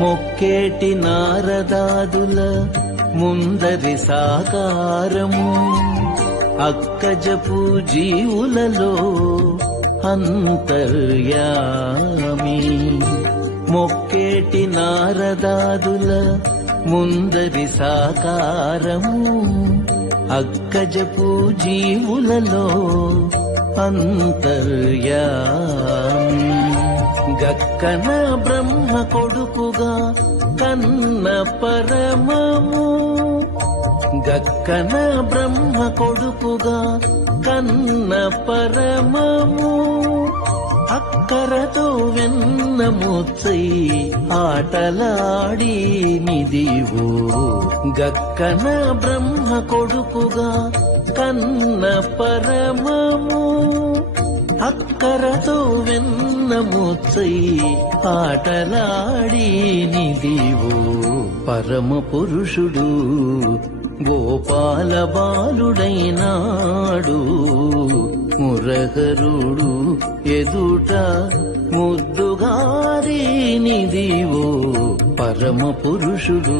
మొక్కేటి నారదాదుల ముందరి సాకారము అక్కజపు జీవులలో అంతర్యామి. మొక్కేటి నారదాదుల ముందరి సాకారము అక్కజపు జీవులలో అంతర్యామి. గక్కన బ్రహ్మ కొడుకుగా కన్న పరమము, గక్కన బ్రహ్మ కొడుకుగా కన్న పరమము, అక్కరతో వెన్నముచ్చై ఆటలాడి నిదివో. గక్కన బ్రహ్మ కొడుకుగా కన్న పరమము, అక్కరతో వెన్నముచ్చై ఆటలాడి నిదివో. పరమ పురుషుడు గోపాల బాలుడైనాడు, మురహరుడు ఎదుట ముద్దుగారి నిదివో. పరమ పురుషుడు